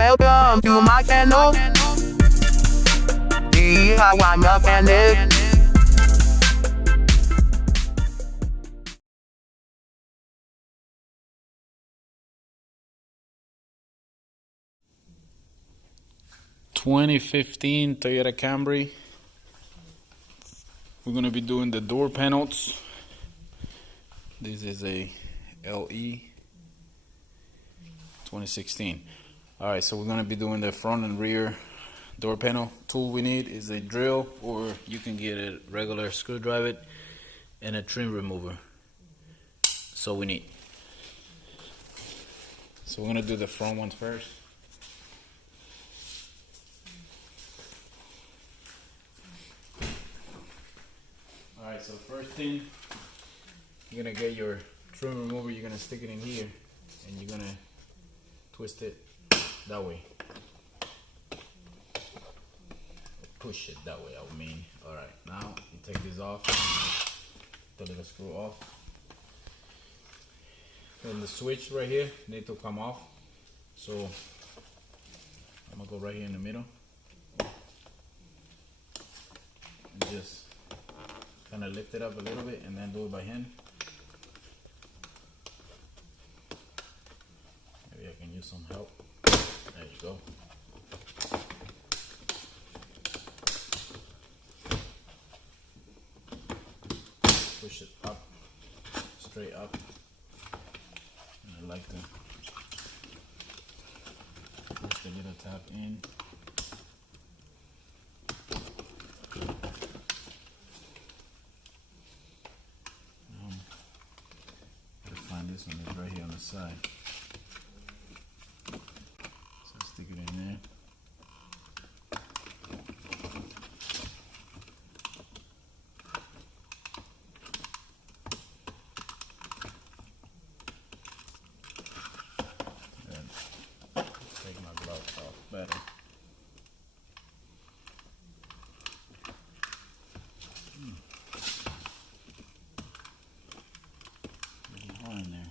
welcome to my channel. See how I'm up and it. (2015) Toyota Camry. We're gonna be doing the door panels. This is a LE 2016. Alright, so we're gonna be doing the front and rear door panel. Tool we need is a drill, or you can get a regular screwdriver and a trim remover. So we need. So we're gonna do the front one first. Alright, so first thing, you're gonna get your trim remover, you're gonna stick it in here, and you're gonna twist it that way. Push it that way, I mean. Alright, now you take this off, the little screw off. Then the switch right here need to come off. So I'm gonna go right here in the middle. And just kind of lift it up a little bit and then do it by hand. Maybe I can use some help. There you go. Push it up, straight up. And I like to push the little tab in. This one is right here on the side. So stick it in there. Then take my gloves off better. There's a hole in there.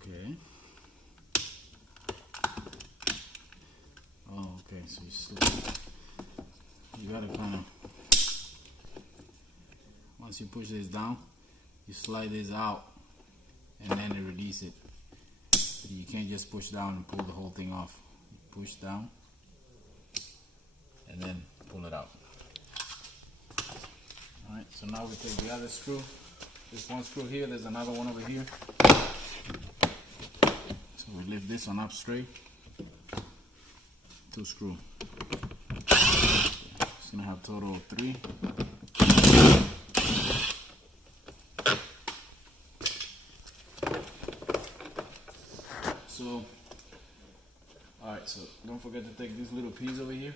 Okay. Oh, okay. So you gotta kind of, once you push this down, you slide this out, and then you release it. You can't just push down and pull the whole thing off. You push down, and then pull it out. All right. So now we take the other screw. There's one screw here. There's another one over here. So we lift this one up straight. 2 screws. It's gonna have a total of 3. So, alright, so don't forget to take this little piece over here.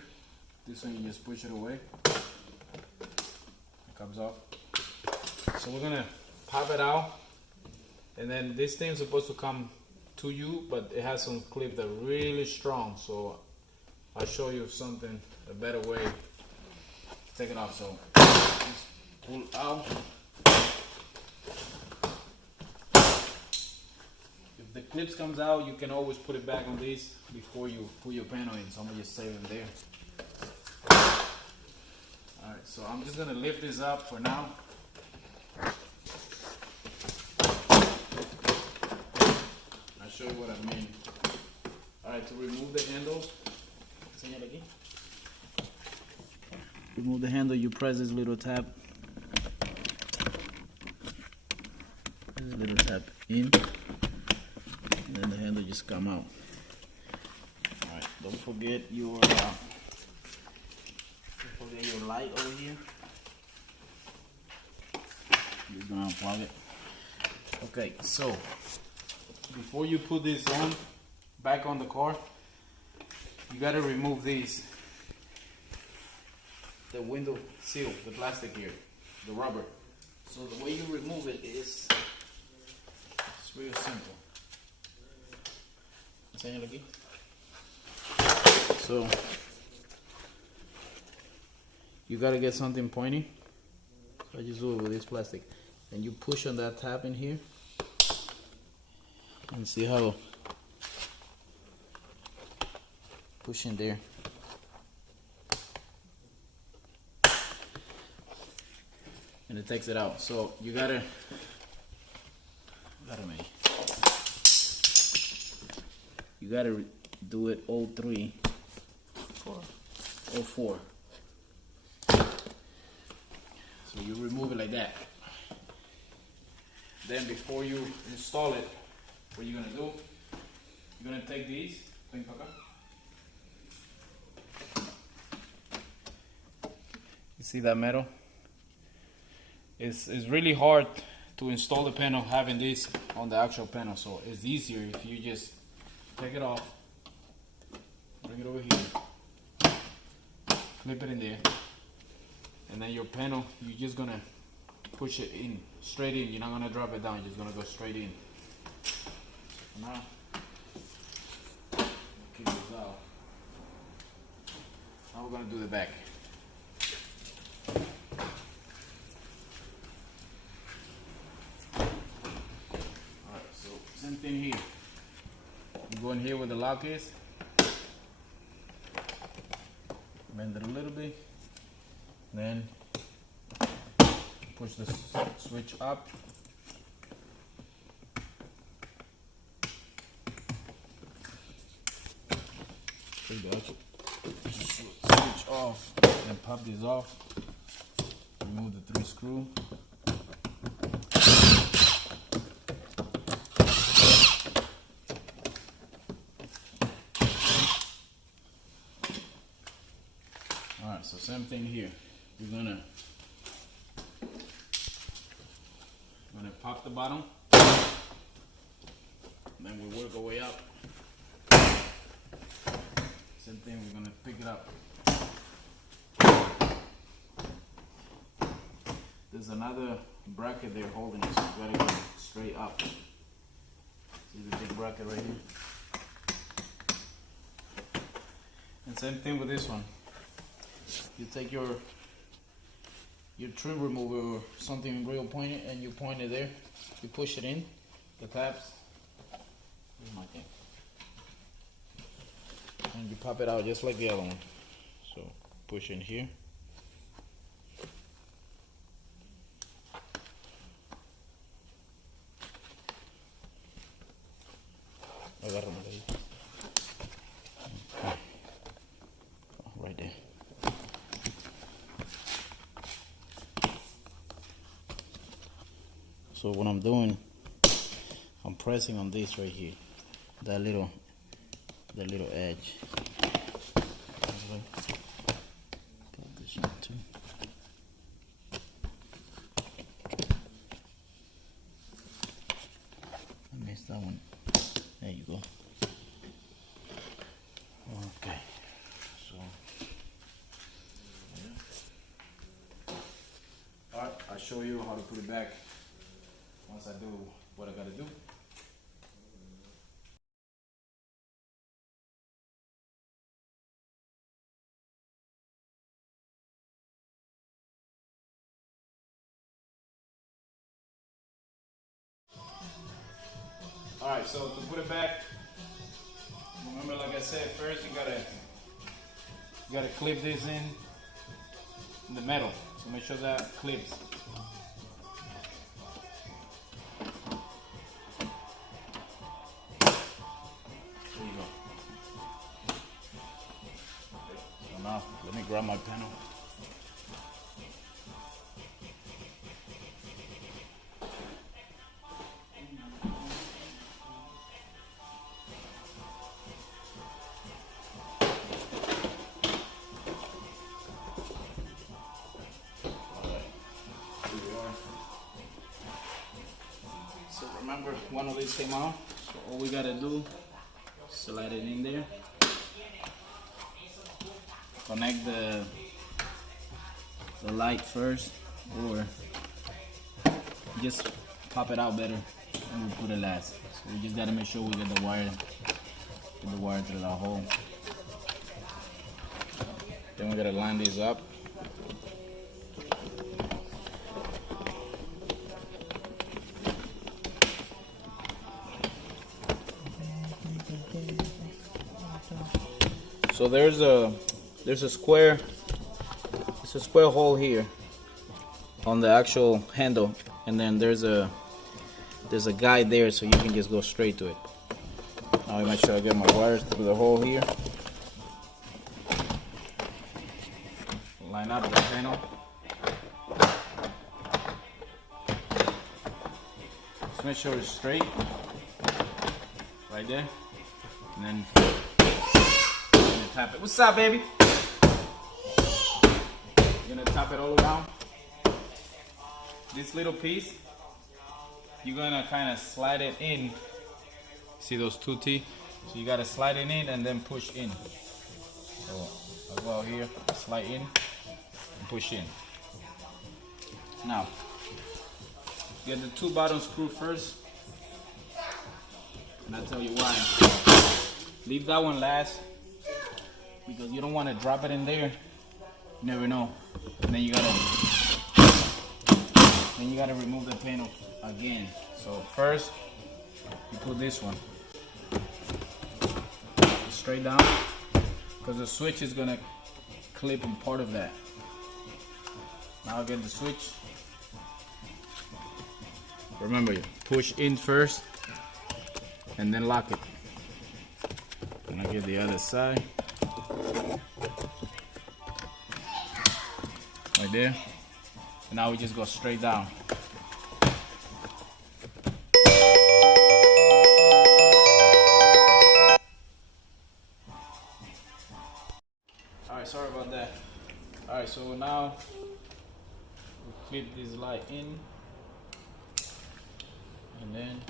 This one you just push it away. It comes off. So we're gonna pop it out, and then this thing's supposed to come to you, but it has some clip that are really strong. So I'll show you something, a better way to take it off. So just pull out. If the clips comes out, you can always put it back on these before you put your panel in. So I'm gonna just save them there. Alright, so I'm just gonna lift this up for now. I'll show you what I mean. Alright, to remove the handles, remove the handle, you press this little tab. This little tab in, and then the handle just come out. Alright, don't forget your light over here. You're gonna unplug it. Okay, so before you put this on back on the car, you gotta remove these, the window seal, the plastic here, the rubber. So the way you remove it is, it's real simple. Enséñalo aquí. So you gotta get something pointy. So I just do it with this plastic. And you push on that tab in here. And see how push in there. And it takes it out. So you gotta make. You gotta do it 03 or 04. So you remove it like that. Then before you install it, what you're gonna do? You're gonna take these. You see that metal? It's really hard to install the panel having this on the actual panel, so it's easier if you just take it off, bring it over here, clip it in there, and then your panel, you're just gonna push it in, straight in. You're not gonna drop it down, you're just gonna go straight in. So now, keep this out. Now we're gonna do the back. Same thing here. You go in here where the lock is, bend it a little bit, then push the switch up. Take the switch off and pop this off. Remove the 3 screws. Alright, so same thing here. We're gonna pop the bottom, then we work our way up. Same thing, we're gonna pick it up. There's another bracket there holding it, so you gotta get it straight up. See the big bracket right here? And same thing with this one. You take your trim remover or something real pointed and you point it there. You push it in, the tabs. Here's my thing. And you pop it out just like the other one. So push in here. Agárrame ahí. Right there. So what I'm doing, I'm pressing on this right here, that little edge. Put this one too. I missed that one. There you go. Okay. So yeah. All right, I'll show you how to put it back once I do what I gotta do. Alright, so to put it back, remember like I said, first you gotta clip this in the metal. So make sure that clips. There you go. So now let me grab my panel. So remember, one of these came out, so all we gotta do is slide it in there, connect the light first, or just pop it out better and we'll put it last. So we just gotta make sure we get the wire through the hole. Then we gotta line these up. So there's a square. It's a square hole here on the actual handle, and then there's a guide there, so you can just go straight to it. Now I make sure I get my wires through the hole here. Line up the panel. Just make sure it's straight, right there, and then tap it. What's up, baby? You're gonna tap it all around. This little piece, you're gonna kind of slide it in. See those two teeth? So you gotta slide it in and then push in. So I'll go out here, slide in, and push in. Now, get the 2 bottom screw first. And I'll tell you why. Leave that one last, because you don't want to drop it in there. You never know. And then you gotta remove the panel again. So first, you put this one straight down, because the switch is gonna clip in part of that. Now I'll get the switch. Remember, you push in first and then lock it. And I get the other side. Right there. And now we just go straight down. Alright, sorry about that. Alright, so now we clip this light in. And then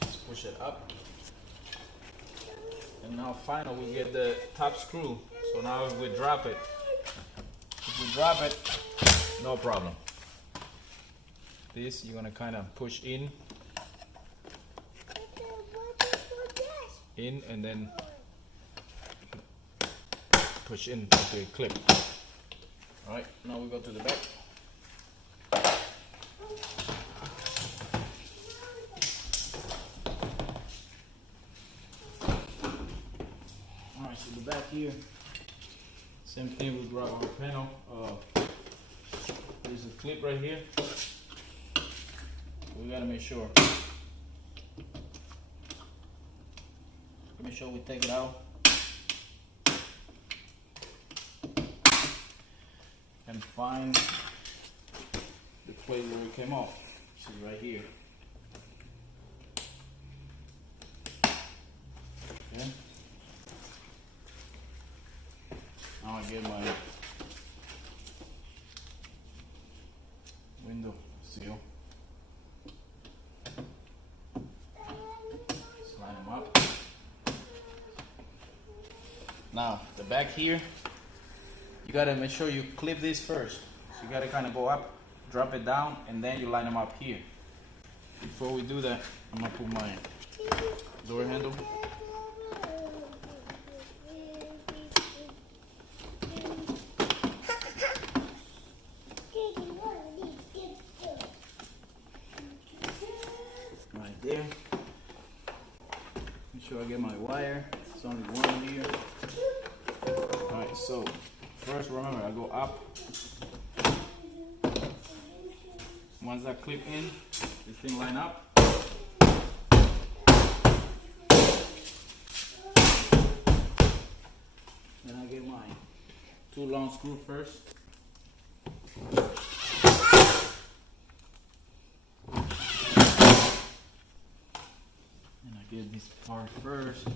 let's push it up. And now finally we get the top screw. So now if we drop it, no problem. This you're gonna kind of push in, and then push in to a clip. All right, now we go to the back. All right, so the back here, same thing. We grab our panel. There's a clip right here. We gotta make sure. Make sure we take it out and find the place where it came off, which is right here. Okay. Now I get my window seal. Slide them up. Now the back here, you gotta make sure you clip this first. So you gotta kind of go up, drop it down, and then you line them up here. Before we do that, I'm gonna put my door handle. Right there. Make sure I get my wire. It's only one here. Alright, so first remember, I go up. Once I clip in, this thing line up. Then I get my 2 long screw first. And I get this part first.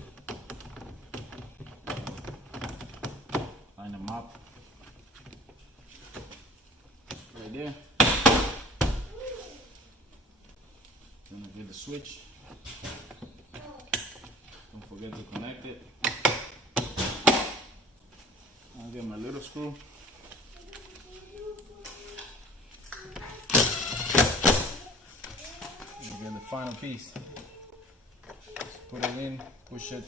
Line them up. Right there. Then I get the switch. Don't forget to connect it. I'll get my little screw. And get the final piece. Just put it in, push it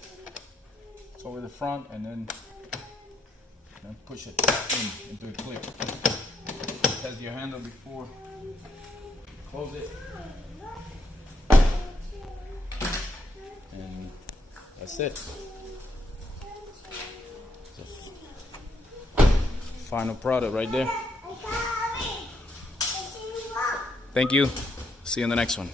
over the front, and then push it into a clip. Test your handle before. Close it. And That's it. Final product right there. Thank you. See you in the next one.